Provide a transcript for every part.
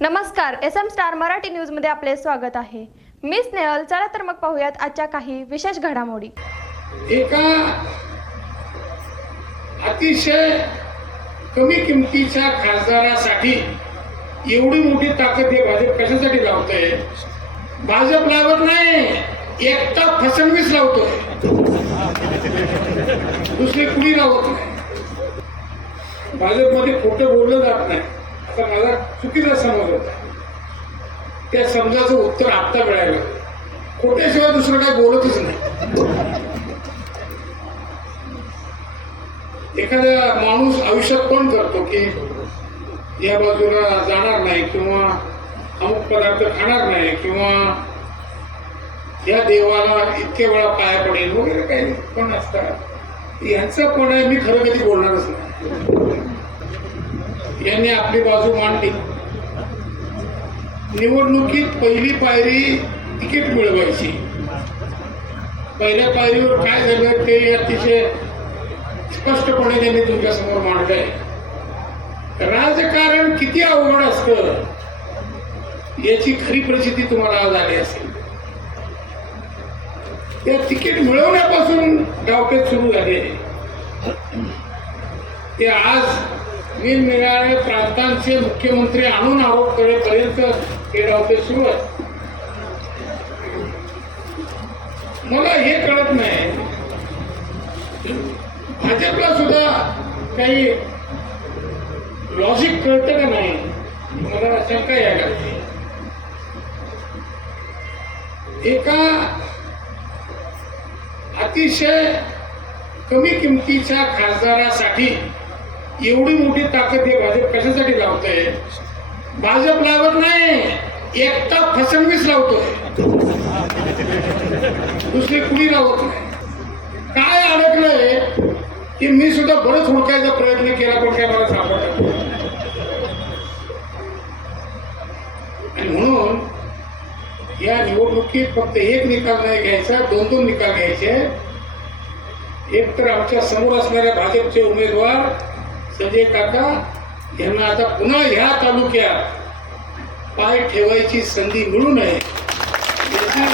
नमस्कार S M star Marathi न्यूजमध्ये आपले स्वागत आहे. मी स्नेहल चला तर मग पाहूयात आजच्या काही विशेष घडामोडी. एका अतिशय कमी किमतीच्या खासदारासाठी एवढी मोठी ताकद हे भाजप कशासाठी लावतंय? भाजप लावत नाही एकटा फसवणीच लावतो दुसरी कुणी लावत नाही? भाजपमध्ये खोटं बोललं जात नाही. आता माझा चुकीचा समज होता. त्या समजाचं उत्तर आत्ता मिळालं. खोट्याशिवाय दुसरं काही बोलतच नाही. एखादा माणूस आयुष्यात पण करतो की या बाजूला जाणार नाही किंवा अमुक पदार्थ खाणार नाही किंवा या देवाला इतके वेळा पाया पडेल वगैरे काही पण असतात यांचा पण आहे मी खरं कधी बोलणारच नाही. यांनी आपली बाजू मांडली. निवडणुकीत पहिली पायरी तिकीट मिळवायची. पहिल्या पायरीवर काय झालं ते अतिशय स्पष्टपणे त्यांनी तुमच्यासमोर मांडलंय. राजकारण किती अवघड असतं याची खरी प्रचिती तुम्हाला आज आली असेल. त्या तिकीट मिळवण्यापासून डावपेच सुरू झाले ते आज निरनिराळे प्रांतांचे मुख्यमंत्री आणून आरोप करेपर्यंत हे डावपेच सुरू आहे. मला हे कळत नाही. भाजपला सुद्धा काही लॉजिक कळतं का नाही? मला शंका या करते एका अतिशय कमी किमतीच्या खासदारासाठी एवढी मोठी ताकद हे भाजप कशासाठी लावतंय भाजप लावत नाही एकटा फसवणीच लावतोय. दुसरी कुणी लावत नाही. काय अडकलंय की मी सुद्धा बरंच हुडकायचा प्रयत्न केला पण काय मला सापडलं आणि म्हणून या निवडणुकीत फक्त एक निकाल नाही घ्यायचा दोन दोन निकाल घ्यायचे. एक तर आमच्यासमोर असणाऱ्या भाजपचे उमेदवार संजय काका यांना आता पुन्हा ह्या तालुक्यात पाय ठेवायची संधी मिळू नये. याची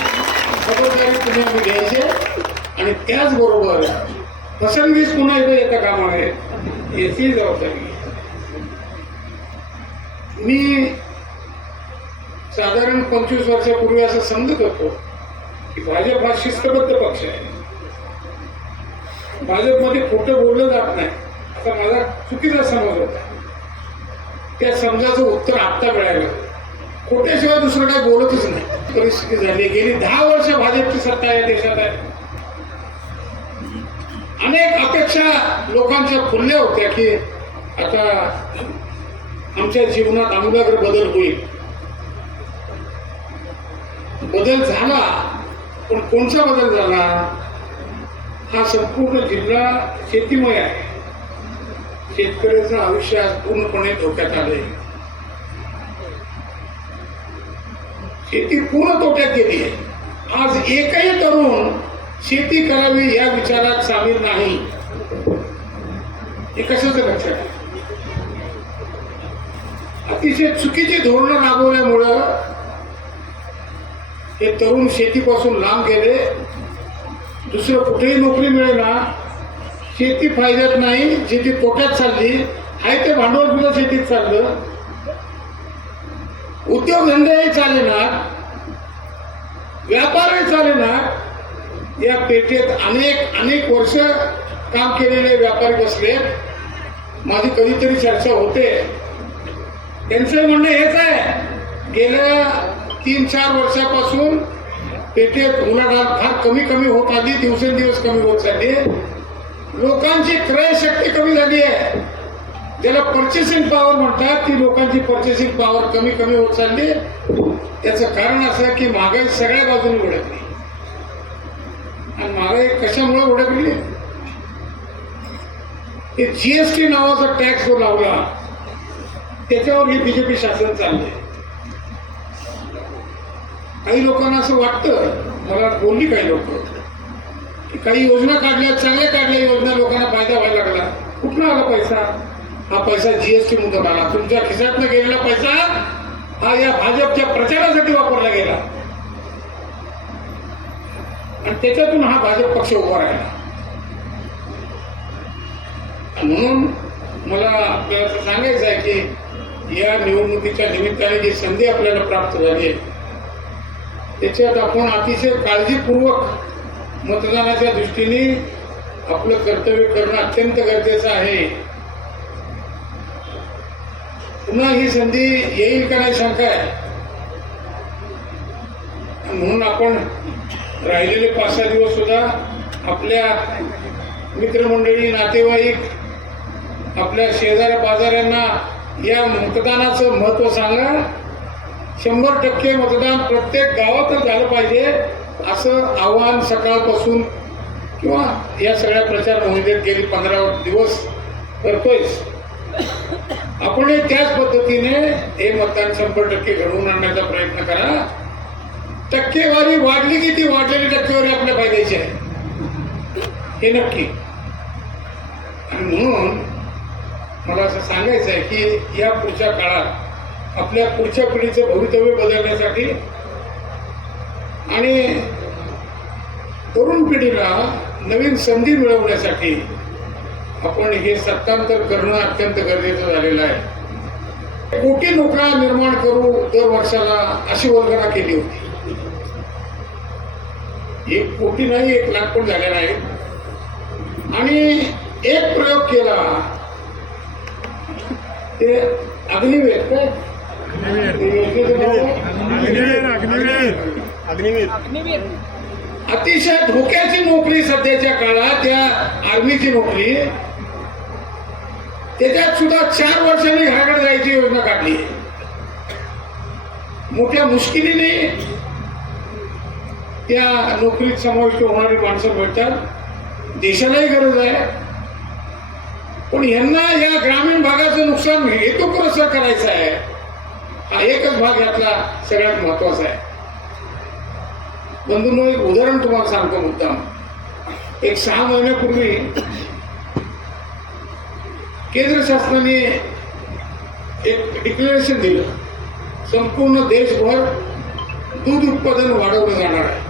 खबरदारी तुम्ही आम्ही घ्यायची आणि त्याचबरोबर फसवणीस पुन्हा इथं येता काम आहे याची जबाबदारी मी साधारण पंचवीस वर्षापूर्वी असं समजत होतो की भाजप हा शिस्तबद्ध पक्ष आहे. भाजपमध्ये खोटं बोललं जात नाही. असा माझा चुकीचा समज होता. त्या समजाचं उत्तर आत्ता मिळालं. खोट्याशिवाय दुसरं काही बोलतच नाही. परिस्थिती झाली. गेली दहा वर्ष भाजपची सत्ता या देशात आहे. अनेक अपेक्षा लोकांच्या फुलल्या होत्या की आता आमच्या जीवनात आमूलाग्र बदल होईल. बदल झाला पण कोणता बदल झाला? हा संपूर्ण जिल्हा शेतीमय आहे. शेतकऱ्याचं आयुष्य आज पूर्णपणे धोक्यात आलंय. शेती पूर्ण तोट्यात गेली आहे. आज एकही तरुण शेती करावी या विचारात सामील नाही. हे कशाच लक्षात आहे? अतिशय चुकीची धोरणं राबवल्यामुळं हे तरुण शेतीपासून लांब गेले. दुसरं कुठेही नोकरी मिळेना. शेती फायद्यात नाही शेती तोट्यात चालली आहे ते भांडवल सुद्धा शेतीत चाललं. उद्योगधंदेही चालेना व्यापारही चालेना या पेठेत अनेक अनेक वर्ष काम केलेले व्यापारी बसले. माझी कधीतरी चर्चा होते. त्यांचं म्हणणं हेच आहे. गेल्या तीन चार वर्षापासून पेठेत उलाढाल फार कमी कमी होत आली दिवसेंदिवस कमी होत चालली. लोकांची क्रय शक्ती कमी झाली आहे. ज्याला पर्चेसिंग पॉवर म्हणतात ती लोकांची पर्चेसिंग पॉवर कमी कमी होत चालली. त्याचं कारण असं की महागाई सगळ्या बाजूने उडकली आणि महागाई कशामुळे उडकली ते जीएसटी नावाचा टॅक्स जो लावला त्याच्यावर हे बीजेपी शासन चालले काही लोकांना असं वाटतं मला बोलली काही लोक. काही योजना काढल्या चांगल्या काढल्या योजना लोकांना फायदा व्हायला लागला. कुठला आला पैसा? हा पैसा जीएसटी मधून आला. तुमच्या खिशातनं गेलेला पैसा हा या भाजपच्या प्रचारासाठी वापरला गेला. आणि त्याच्यातून हा भाजप पक्ष उभा राहिला. म्हणून मला आपल्याला सांगायचं आहे की या निवडणुकीच्या निमित्ताने जी संधी आपल्याला प्राप्त झाली आहे त्याच्यात आपण अतिशय काळजीपूर्वक मतदानाच्या दृष्टीने आपलं कर्तव्य करणं अत्यंत गरजेचं आहे. पुन्हा ही संधी येईल का नाही शंका आहे. म्हणून आपण राहिलेले पाच सहा दिवस सुद्धा आपल्या मित्रमंडळी नातेवाईक आपल्या शेजाऱ्या पाजाऱ्यांना या मतदानाचं महत्त्व सांगा. शंभर टक्के मतदान प्रत्येक गावातच झालं पाहिजे. असं आव्हान सकाळपासून किंवा या सगळ्या प्रचार मोहिमेत गेली पंधरा दिवस करतोयच आपण त्याच पद्धतीने हे मतदान शंभर टक्के घडवून आणण्याचा प्रयत्न करा. टक्केवारी वाढली की ती वाढलेली टक्केवारी आपल्या फायद्याची आहे. हे नक्की. आणि म्हणून मला असं सांगायचं आहे की या पुढच्या काळात आपल्या पुढच्या पिढीचं भवितव्य बदलण्यासाठी आणि तरुण पिढीला नवीन संधी मिळवण्यासाठी आपण हे सत्तांतर करणं अत्यंत गरजेचं झालेलं आहे. कोटी नोकऱ्या निर्माण करू दर वर्षाला अशी वल्गना केली होती. एक कोटी नाही एक लाख पण झाले नाहीत. आणि एक प्रयोग केला. ते अग्निवेद काय काय? अग्निवीर. अतिशय धोक्याची नोकरी सध्याच्या काळात त्या आर्मीची नोकरी. त्याच्यात सुद्धा चार वर्षांनी घराकडे जायची योजना काढली. मोठ्या मुश्किलीने त्या नोकरीत समाविष्ट होणारी माणसं मिळतात. देशालाही गरज आहे. पण यांना या ग्रामीण भागाचं नुकसान हेतुपुरस्सर करायचं आहे. हा एकच भाग यातला सगळ्यात महत्त्वाचा आहे. बंधूंनो एक उदाहरण तुम्हाला सांगतो मुद्दाम. एक सहा महिन्यापूर्वी केंद्र शासनाने एक डिक्लेरेशन दिलं. संपूर्ण देशभर दूध उत्पादन वाढवलं जाणार आहे.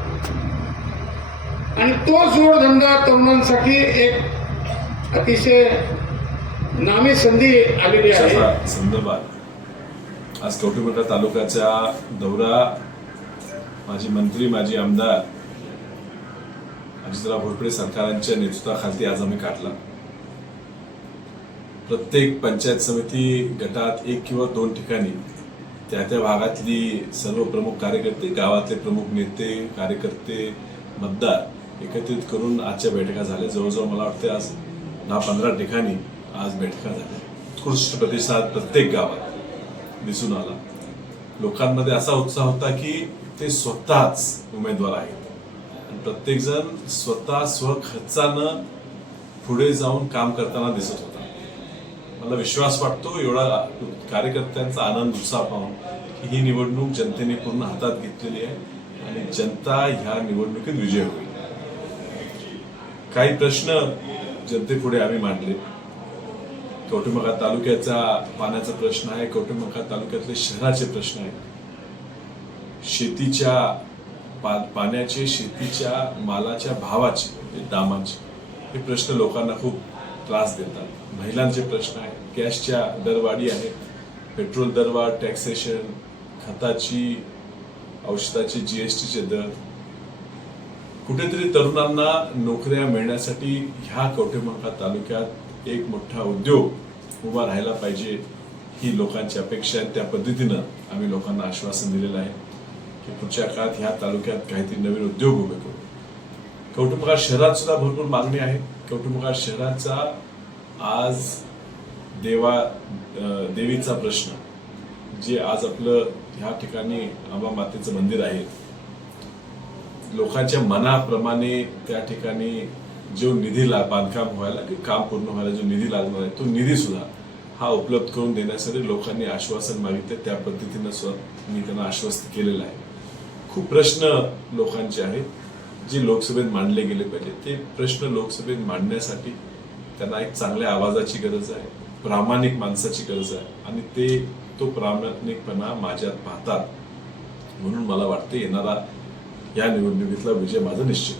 आणि तो जोडधंदा तरुणांसाठी एक अतिशय नामी संधी आलेली आहे. संदर्भात. आज कवठेमंका तालुक्याचा दौरा माजी मंत्री माजी आमदार अजितराव घोरपडे सरकारांच्या नेतृत्वाखाली आज आम्ही काढला. प्रत्येक पंचायत समिती गटात एक किंवा दोन ठिकाणी त्या त्या भागातली सर्व प्रमुख कार्यकर्ते गावातले प्रमुख नेते कार्यकर्ते मतदार एकत्रित करून आजच्या बैठका झाल्या. जवळजवळ मला वाटते आज दहा पंधरा ठिकाणी आज बैठका झाल्या. उत्कृष्ट प्रतिसाद प्रत्येक गावात दिसून आला. लोकांमध्ये असा उत्साह होता की ते स्वतःच उमेदवार आहेत. आणि प्रत्येकजण स्वतः स्वखर्चानं पुढे जाऊन काम करताना दिसत होता. मला विश्वास वाटतो एवढा कार्यकर्त्यांचा आनंद उत्साह पाहून की ही निवडणूक जनतेने पूर्ण हातात घेतलेली आहे आणि जनता ह्या निवडणुकीत विजय होईल. काही प्रश्न जनतेपुढे आम्ही मांडले. कौटुंबका तालुक्याचा पाण्याचा प्रश्न आहे कौटुंबका तालुक्यातले शहराचे प्रश्न आहेत. शेतीच्या पा पाण्याचे शेतीच्या मालाच्या भावाचे दामाचे हे प्रश्न लोकांना खूप त्रास देतात. महिलांचे प्रश्न आहेत. गॅसच्या दरवाढी आहे. पेट्रोल दरवाढ टॅक्सेशन खताची औषधाची टीचे दर. कुठेतरी तरुणांना नोकऱ्या मिळण्यासाठी ह्या कवठेमंका तालुक्यात एक मोठा उद्योग उभा राहायला पाहिजे ही लोकांची अपेक्षा आहे. त्या पद्धतीनं आम्ही लोकांना आश्वासन दिलेलं आहे. की पुढच्या काळात ह्या तालुक्यात काहीतरी नवीन उद्योग उभे करू. कौटुंबकार शहरात सुद्धा भरपूर मागणी आहे. कौटुंबकार शहराचा आज देवा देवीचा प्रश्न जे आज आपलं ह्या ठिकाणी आंबा मातेचं मंदिर आहे. लोकांच्या मनाप्रमाणे त्या ठिकाणी जो निधी ला बांधकाम व्हायला की काम पूर्ण व्हायला जो निधी लागणार आहे तो निधी सुद्धा हा उपलब्ध करून देण्यासाठी लोकांनी आश्वासन मागितलं. त्या पद्धतीनं मी त्यांना आश्वस्त केलेलं आहे. खूप प्रश्न लोकांचे आहेत जे लोकसभेत मांडले गेले पाहिजे. ते प्रश्न लोकसभेत मांडण्यासाठी त्यांना एक चांगल्या आवाजाची गरज आहे प्रामाणिक माणसाची गरज आहे आणि ते तो प्रामाणिकपणा माझ्यात पाहतात. म्हणून मला वाटते येणारा या निवडणुकीतला विजय माझा निश्चित.